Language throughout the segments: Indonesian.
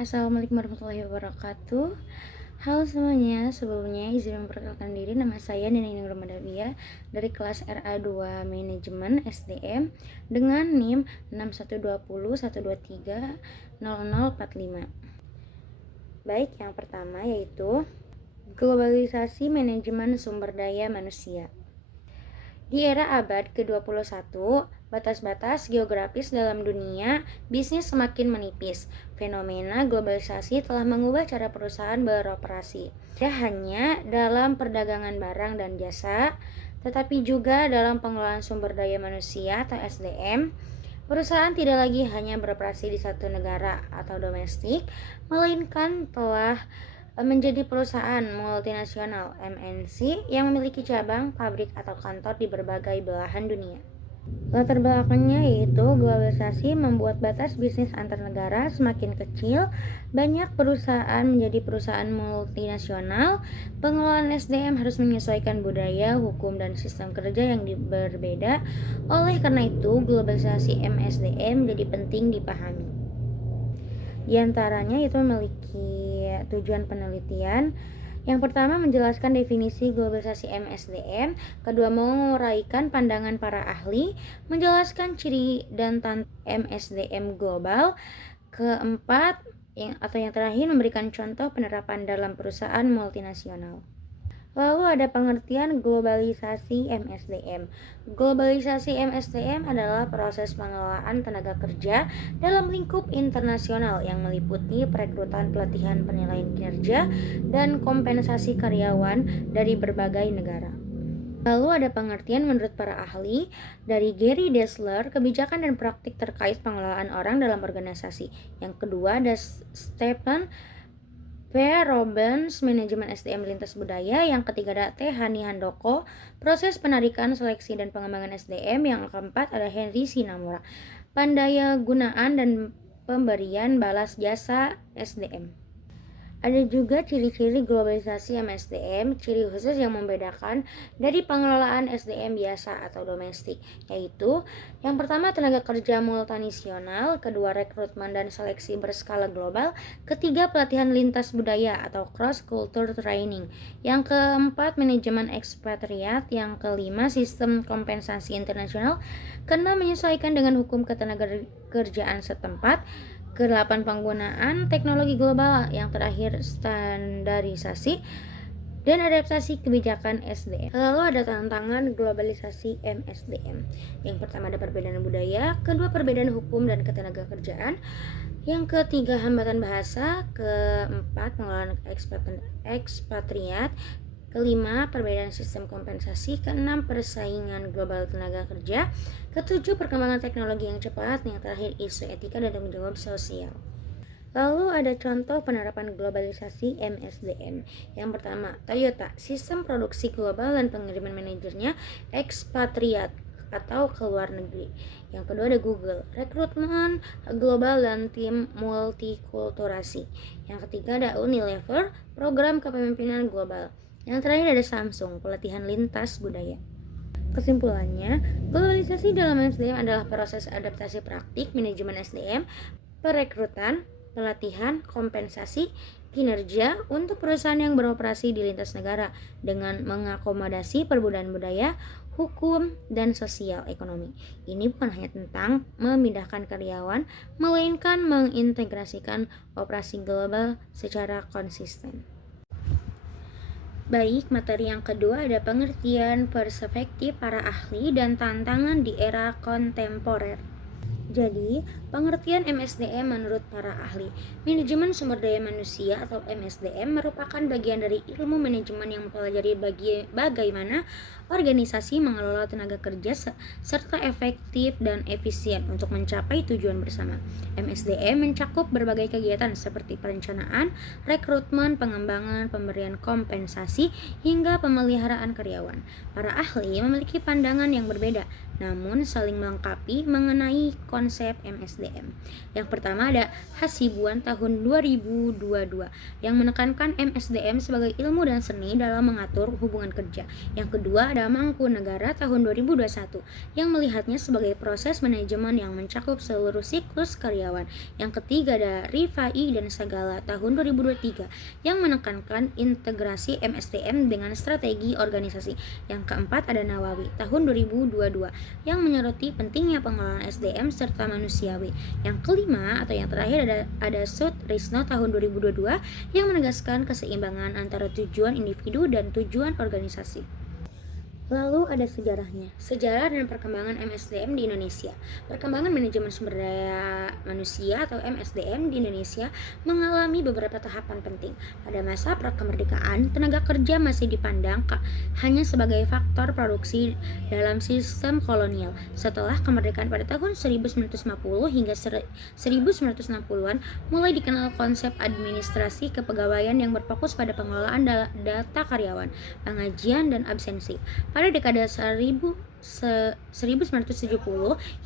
Assalamualaikum warahmatullahi wabarakatuh. Halo semuanya, sebelumnya izin memperkenalkan diri. Nama saya Nining Romadavia dari kelas RA2 Manajemen SDM dengan NIM 612012300045. Baik, yang pertama yaitu globalisasi manajemen sumber daya manusia. Di era abad ke-21, batas-batas geografis dalam dunia bisnis semakin menipis. Fenomena globalisasi telah mengubah cara perusahaan beroperasi. Tidak hanya dalam perdagangan barang dan jasa, tetapi juga dalam pengelolaan sumber daya manusia atau SDM. Perusahaan tidak lagi hanya beroperasi di satu negara atau domestik, melainkan telah menjadi perusahaan multinasional (MNC) yang memiliki cabang, pabrik, atau kantor di berbagai belahan dunia. Latar belakangnya yaitu globalisasi membuat batas bisnis antar negara semakin kecil, banyak perusahaan menjadi perusahaan multinasional, pengelolaan SDM harus menyesuaikan budaya, hukum, dan sistem kerja yang berbeda. Oleh karena itu, globalisasi MSDM menjadi penting dipahami. Di antaranya itu memiliki tujuan penelitian. Yang pertama, menjelaskan definisi globalisasi MSDM. Kedua, menguraikan pandangan para ahli, menjelaskan ciri dan tantangan MSDM global. Keempat, yang terakhir, memberikan contoh penerapan dalam perusahaan multinasional. Lalu ada pengertian globalisasi MSDM. Globalisasi MSDM adalah proses pengelolaan tenaga kerja dalam lingkup internasional yang meliputi perekrutan, pelatihan, penilaian kinerja, dan kompensasi karyawan dari berbagai negara. Lalu ada pengertian menurut para ahli dari Gary Dessler, kebijakan dan praktik terkait pengelolaan orang dalam organisasi. Yang kedua ada Stephen P. Robbins, manajemen SDM lintas budaya. Yang ketiga ada T. Hani Handoko, proses penarikan, seleksi, dan pengembangan SDM. Yang keempat ada Henry Sinamura, pandaya gunaan dan pemberian balas jasa SDM. Ada juga ciri-ciri globalisasi MSDM, ciri khusus yang membedakan dari pengelolaan SDM biasa atau domestik, yaitu yang pertama tenaga kerja multinasional, kedua rekrutmen dan seleksi berskala global, ketiga pelatihan lintas budaya atau cross culture training, yang keempat manajemen ekspatriat, yang kelima sistem kompensasi internasional, keenam menyesuaikan dengan hukum ketenagakerjaan setempat, ke-8 penggunaan teknologi global, yang terakhir standarisasi dan adaptasi kebijakan SDM. Lalu ada tantangan globalisasi MSDM. Yang pertama ada perbedaan budaya, kedua perbedaan hukum dan ketenagakerjaan, yang ketiga hambatan bahasa, keempat pengelolaan ekspatriat, kelima perbedaan sistem kompensasi, keenam persaingan global tenaga kerja, ketujuh perkembangan teknologi yang cepat, yang terakhir isu etika dan tanggung jawab sosial. Lalu ada contoh penerapan globalisasi MSDM. Yang pertama, Toyota, sistem produksi global dan pengiriman manajernya ekspatriat atau ke luar negeri. Yang kedua ada Google, rekrutmen global dan tim multikulturasi. Yang ketiga ada Unilever, program kepemimpinan global. Yang terakhir ada Samsung, pelatihan lintas budaya. Kesimpulannya, globalisasi dalam SDM adalah proses adaptasi praktik manajemen SDM, perekrutan, pelatihan, kompensasi, kinerja untuk perusahaan yang beroperasi di lintas negara dengan mengakomodasi perbedaan budaya, hukum, dan sosial ekonomi. Ini bukan hanya tentang memindahkan karyawan, melainkan mengintegrasikan operasi global secara konsisten. Baik, materi yang kedua ada pengertian perspektif para ahli dan tantangan di era kontemporer. Jadi, pengertian MSDM menurut para ahli, manajemen sumber daya manusia atau MSDM merupakan bagian dari ilmu manajemen yang mempelajari bagaimana organisasi mengelola tenaga kerja serta efektif dan efisien untuk mencapai tujuan bersama. MSDM mencakup berbagai kegiatan seperti perencanaan, rekrutmen, pengembangan, pemberian kompensasi, hingga pemeliharaan karyawan. Para ahli memiliki pandangan yang berbeda, namun saling melengkapi mengenai konsep MSDM. Yang pertama ada Hasibuan tahun 2022 yang menekankan MSDM sebagai ilmu dan seni dalam mengatur hubungan kerja. Yang kedua ada pada Mangkunegara tahun 2021 yang melihatnya sebagai proses manajemen yang mencakup seluruh siklus karyawan. Yang ketiga ada Rifai dan Sagala tahun 2023 yang menekankan integrasi MSDM dengan strategi organisasi. Yang keempat ada Nawawi tahun 2022 yang menyoroti pentingnya pengelolaan SDM serta manusiawi. Yang kelima atau yang terakhir ada Sutrisno tahun 2022 yang menegaskan keseimbangan antara tujuan individu dan tujuan organisasi. Lalu ada sejarahnya. Sejarah dan perkembangan MSDM di Indonesia. Perkembangan manajemen sumber daya manusia atau MSDM di Indonesia mengalami beberapa tahapan penting. Pada masa prakemerdekaan, tenaga kerja masih dipandang hanya sebagai faktor produksi dalam sistem kolonial. Setelah kemerdekaan pada tahun 1950 hingga 1960-an, mulai dikenal konsep administrasi kepegawaian yang berfokus pada pengelolaan data karyawan, pengajian, dan absensi. Pada dekade 1970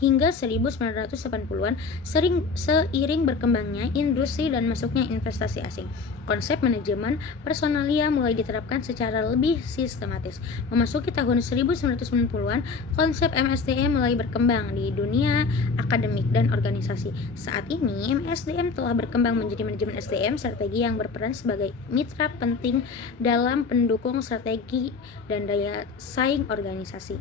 hingga 1980-an, seiring berkembangnya industri dan masuknya investasi asing, konsep manajemen personalia mulai diterapkan secara lebih sistematis. Memasuki tahun 1990-an, konsep MSDM mulai berkembang di dunia akademik dan organisasi. Saat ini, MSDM telah berkembang menjadi manajemen SDM strategi yang berperan sebagai mitra penting dalam pendukung strategi dan daya saing organisasi.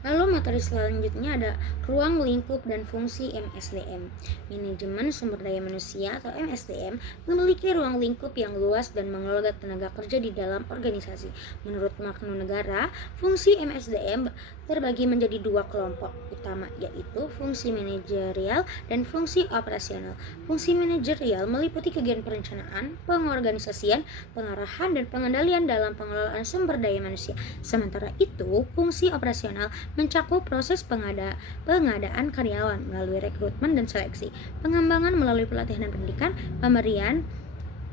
Lalu materi selanjutnya ada ruang lingkup dan fungsi MSDM. Manajemen sumber daya manusia atau MSDM memiliki ruang lingkup yang luas dan mengelola tenaga kerja di dalam organisasi. Menurut Mangkunegara, fungsi MSDM terbagi menjadi dua kelompok utama, yaitu fungsi manajerial dan fungsi operasional. Fungsi manajerial meliputi kegiatan perencanaan, pengorganisasian, pengarahan, dan pengendalian dalam pengelolaan sumber daya manusia. Sementara itu, fungsi operasional mencakup proses pengadaan karyawan melalui rekrutmen dan seleksi, pengembangan melalui pelatihan dan pendidikan,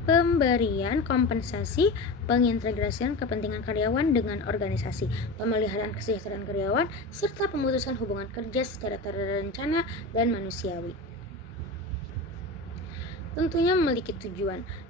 pemberian kompensasi, pengintegrasian kepentingan karyawan dengan organisasi, pemeliharaan kesejahteraan karyawan, serta pemutusan hubungan kerja secara terencana dan manusiawi. Tentunya memiliki tujuan.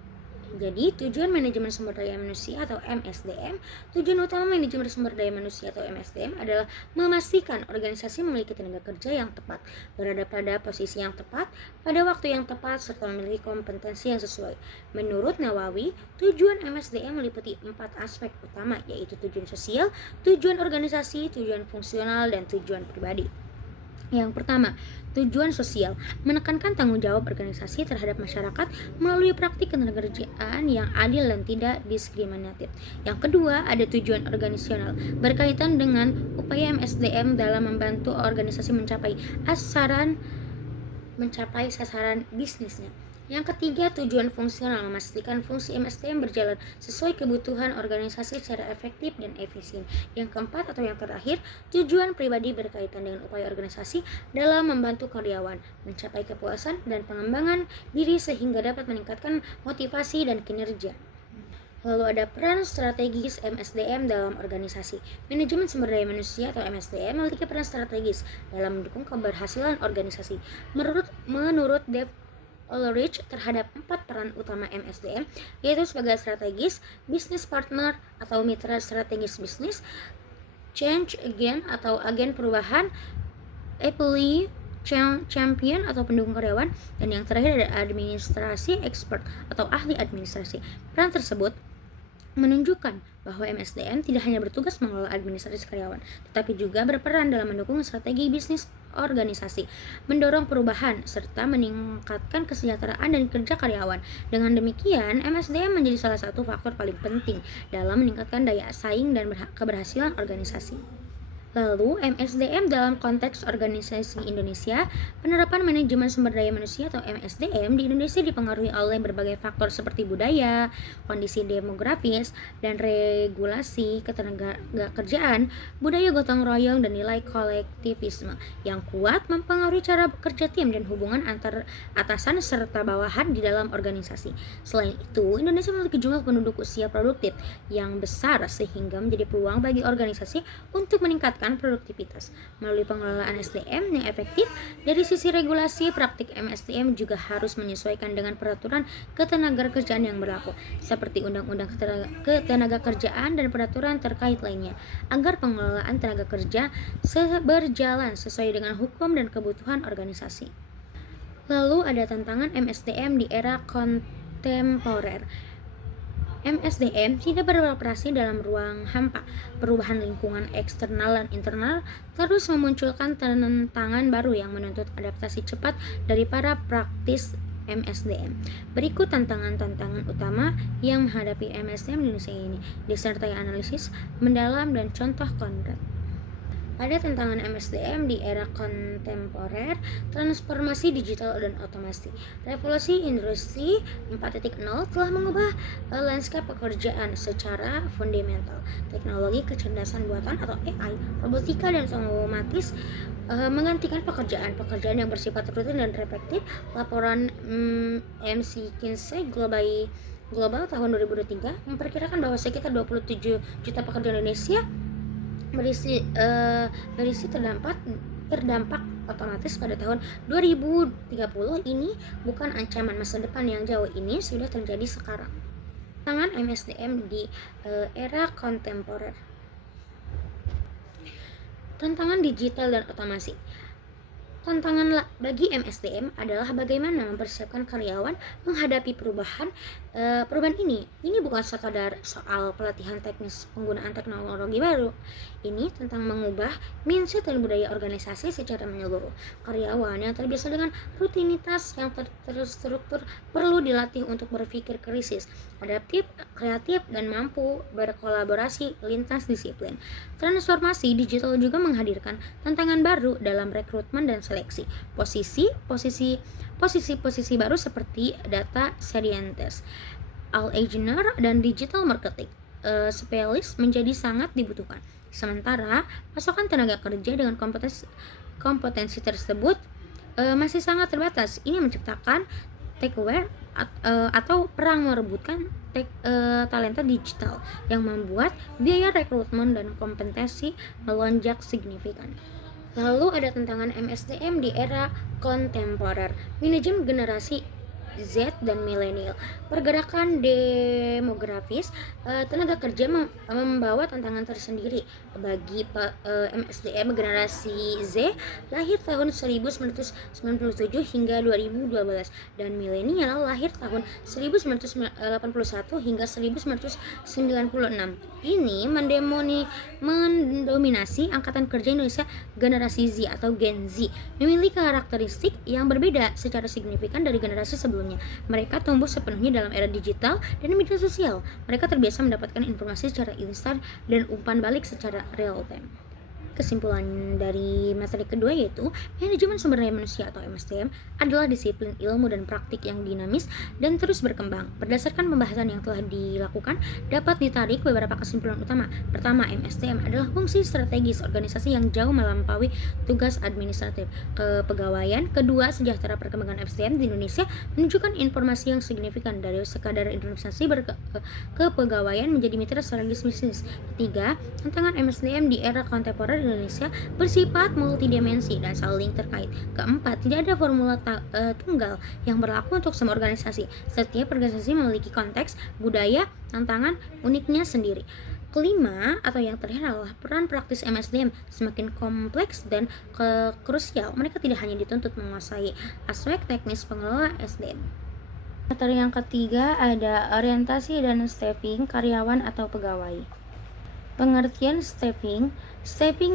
Jadi, tujuan manajemen sumber daya manusia atau MSDM, tujuan utama manajemen sumber daya manusia atau MSDM adalah memastikan organisasi memiliki tenaga kerja yang tepat, berada pada posisi yang tepat, pada waktu yang tepat, serta memiliki kompetensi yang sesuai. Menurut Nawawi, tujuan MSDM meliputi 4 aspek utama, yaitu tujuan sosial, tujuan organisasi, tujuan fungsional, dan tujuan pribadi. Yang pertama, tujuan sosial, menekankan tanggung jawab organisasi terhadap masyarakat melalui praktik ketenagakerjaan yang adil dan tidak diskriminatif. Yang kedua, ada tujuan organisasional, berkaitan dengan upaya MSDM dalam membantu organisasi mencapai sasaran bisnisnya. Yang ketiga, tujuan fungsional, memastikan fungsi MSDM berjalan sesuai kebutuhan organisasi secara efektif dan efisien. Yang keempat atau yang terakhir, tujuan pribadi berkaitan dengan upaya organisasi dalam membantu karyawan mencapai kepuasan dan pengembangan diri sehingga dapat meningkatkan motivasi dan kinerja. Lalu ada peran strategis MSDM dalam organisasi. Manajemen sumber daya manusia atau MSDM memiliki peran strategis dalam mendukung keberhasilan organisasi. Menurut Dave Ulrich terhadap 4 peran utama MSDM, yaitu sebagai strategis, business partner atau mitra strategis bisnis, change agent atau agen perubahan, employee champion atau pendukung karyawan, dan yang terakhir ada administrasi expert atau ahli administrasi. Peran tersebut menunjukkan bahwa MSDM tidak hanya bertugas mengelola administrasi karyawan, tetapi juga berperan dalam mendukung strategi bisnis organisasi, mendorong perubahan, serta meningkatkan kesejahteraan dan kerja karyawan. Dengan demikian, MSDM menjadi salah satu faktor paling penting dalam meningkatkan daya saing dan keberhasilan organisasi. Lalu, MSDM dalam konteks organisasi Indonesia, penerapan manajemen sumber daya manusia atau MSDM di Indonesia dipengaruhi oleh berbagai faktor seperti budaya, kondisi demografis, dan regulasi ketenagakerjaan, budaya gotong royong, dan nilai kolektivisme yang kuat mempengaruhi cara bekerja tim dan hubungan antar atasan serta bawahan di dalam organisasi. Selain itu, Indonesia memiliki jumlah penduduk usia produktif yang besar sehingga menjadi peluang bagi organisasi untuk meningkatkan meningkatkan produktivitas. Melalui pengelolaan SDM yang efektif, dari sisi regulasi, praktik MSDM juga harus menyesuaikan dengan peraturan ketenagakerjaan yang berlaku, seperti Undang-Undang Ketenagakerjaan dan peraturan terkait lainnya, agar pengelolaan tenaga kerja berjalan sesuai dengan hukum dan kebutuhan organisasi. Lalu ada tantangan MSDM di era kontemporer. MSDM tidak beroperasi dalam ruang hampa. Perubahan lingkungan eksternal dan internal terus memunculkan tantangan baru yang menuntut adaptasi cepat dari para praktis MSDM. Berikut tantangan-tantangan utama yang menghadapi MSDM di Indonesia ini, disertai analisis mendalam dan contoh konkret. Ada tantangan MSDM di era kontemporer, transformasi digital dan otomasi. Revolusi Industri 4.0 telah mengubah lanskap pekerjaan secara fundamental. Teknologi kecerdasan buatan atau AI, robotika dan otomatis menggantikan pekerjaan yang bersifat rutin dan repetitif. Laporan McKinsey Global tahun 2023 memperkirakan bahwa sekitar 27 juta pekerja Indonesia berisi terdampak otomatis pada tahun 2030. Ini bukan ancaman masa depan yang jauh, ini sudah terjadi sekarang. Tantangan MSDM di era kontemporer. Tantangan digital dan otomasi. Tantangan bagi MSDM adalah bagaimana mempersiapkan karyawan menghadapi perubahan ini. Ini bukan sekadar soal pelatihan teknis penggunaan teknologi baru. Ini tentang mengubah mindset dan budaya organisasi secara menyeluruh. Karyawan yang terbiasa dengan rutinitas yang terstruktur perlu dilatih untuk berpikir krisis, adaptif, kreatif, dan mampu berkolaborasi lintas disiplin. Transformasi digital juga menghadirkan tantangan baru dalam rekrutmen dan seleksi. Posisi baru seperti data scientist, engineer, dan digital marketing specialist menjadi sangat dibutuhkan. Sementara pasokan tenaga kerja dengan kompetensi tersebut masih sangat terbatas. Ini menciptakan takeaway atau perang merebutkan talenta digital yang membuat biaya rekrutmen dan kompetensi melonjak signifikan. Lalu ada tantangan MSDM di era kontemporer, manajemen generasi Z dan milenial. Pergerakan demografis tenaga kerja membawa tantangan tersendiri bagi MSDM generasi Z lahir tahun 1997 hingga 2012 dan milenial lahir tahun 1981 hingga 1996. Ini mendominasi angkatan kerja Indonesia generasi Z atau Gen Z, memiliki karakteristik yang berbeda secara signifikan dari generasi sebelumnya. Mereka tumbuh sepenuhnya dalam era digital dan media sosial. Mereka terbiasa mendapatkan informasi secara instan dan umpan balik secara real time. Kesimpulan dari materi kedua yaitu manajemen sumber daya manusia atau MSDM adalah disiplin ilmu dan praktik yang dinamis dan terus berkembang. Berdasarkan pembahasan yang telah dilakukan, dapat ditarik beberapa kesimpulan utama. Pertama, MSDM adalah fungsi strategis organisasi yang jauh melampaui tugas administratif kepegawaian. Kedua, sejahtera perkembangan MSDM di Indonesia menunjukkan informasi yang signifikan dari sekadar informasi kepegawaian menjadi mitra strategis bisnis. Ketiga, tantangan MSDM di era kontemporer Indonesia bersifat multidimensi dan saling terkait. Keempat, tidak ada formula tunggal yang berlaku untuk semua organisasi. Setiap organisasi memiliki konteks, budaya, tantangan uniknya sendiri. Kelima, atau yang terakhir adalah peran praktis MSDM semakin kompleks dan krusial. Mereka tidak hanya dituntut menguasai aspek teknis pengelola SDM. Materi yang ketiga ada orientasi dan staffing karyawan atau pegawai. Pengertian staffing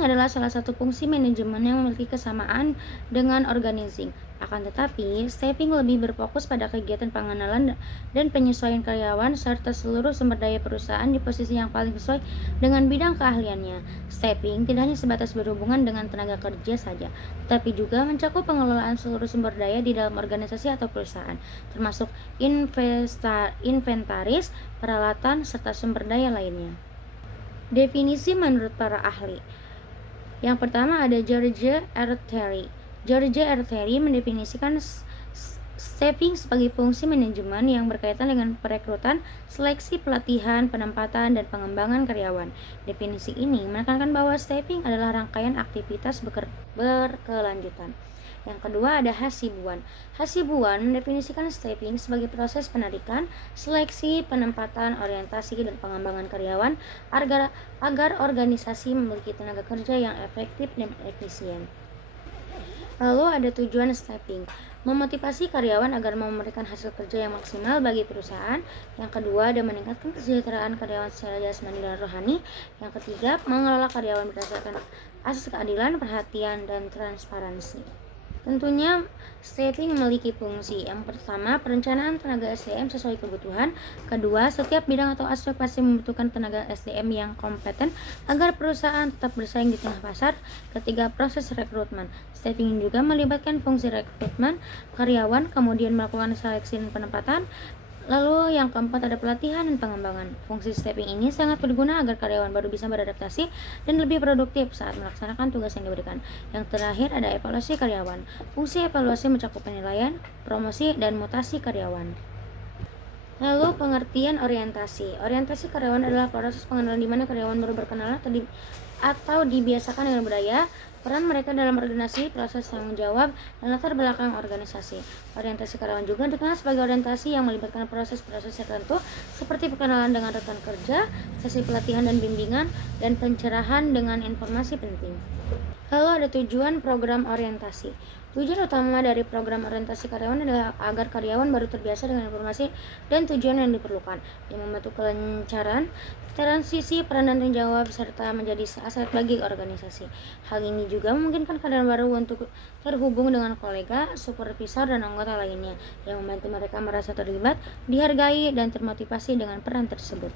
adalah salah satu fungsi manajemen yang memiliki kesamaan dengan organizing. Akan tetapi, staffing lebih berfokus pada kegiatan pengenalan dan penyesuaian karyawan serta seluruh sumber daya perusahaan di posisi yang paling sesuai dengan bidang keahliannya. Staffing tidak hanya sebatas berhubungan dengan tenaga kerja saja, tetapi juga mencakup pengelolaan seluruh sumber daya di dalam organisasi atau perusahaan, termasuk inventaris, peralatan, serta sumber daya lainnya. Definisi menurut para ahli. Yang pertama ada George R. Terry. George R. Terry mendefinisikan Staffing sebagai fungsi manajemen yang berkaitan dengan perekrutan, seleksi, pelatihan, penempatan, dan pengembangan karyawan. Definisi ini menekankan bahwa staffing adalah rangkaian aktivitas berkelanjutan. Yang kedua ada Hasibuan. Hasibuan mendefinisikan staffing sebagai proses penarikan, seleksi, penempatan, orientasi, dan pengembangan karyawan agar organisasi memiliki tenaga kerja yang efektif dan efisien. Lalu ada tujuan staffing, memotivasi karyawan agar memberikan hasil kerja yang maksimal bagi perusahaan. Yang kedua ada meningkatkan kesejahteraan karyawan secara jasmani dan rohani. Yang ketiga mengelola karyawan berdasarkan asas keadilan, perhatian, dan transparansi. Tentunya staffing memiliki fungsi. Yang pertama, perencanaan tenaga SDM sesuai kebutuhan. Kedua, setiap bidang atau aspek pasti membutuhkan tenaga SDM yang kompeten agar perusahaan tetap bersaing di tengah pasar. Ketiga, proses rekrutmen. Staffing juga melibatkan fungsi rekrutmen karyawan, kemudian melakukan seleksi dan penempatan. Lalu yang keempat ada pelatihan dan pengembangan. Fungsi staffing ini sangat berguna agar karyawan baru bisa beradaptasi dan lebih produktif saat melaksanakan tugas yang diberikan. Yang terakhir ada evaluasi karyawan. Fungsi evaluasi mencakup penilaian, promosi, dan mutasi karyawan. Lalu pengertian orientasi. Orientasi karyawan adalah proses pengenalan di mana karyawan baru berkenalan atau dibiasakan dengan budaya, peran mereka dalam organisasi, proses tanggung jawab, dan latar belakang organisasi. Orientasi karyawan juga dikenal sebagai orientasi yang melibatkan proses-proses tertentu seperti perkenalan dengan rekan kerja, sesi pelatihan dan bimbingan, dan pencerahan dengan informasi penting. Lalu ada tujuan program orientasi. Tujuan utama dari program orientasi karyawan adalah agar karyawan baru terbiasa dengan informasi dan tujuan yang diperlukan, yang membantu kelancaran transisi peran dan tanggung jawab serta menjadi aset bagi organisasi. Hal ini juga memungkinkan karyawan baru untuk terhubung dengan kolega, supervisor, dan anggota lainnya yang membantu mereka merasa terlibat, dihargai, dan termotivasi dengan peran tersebut.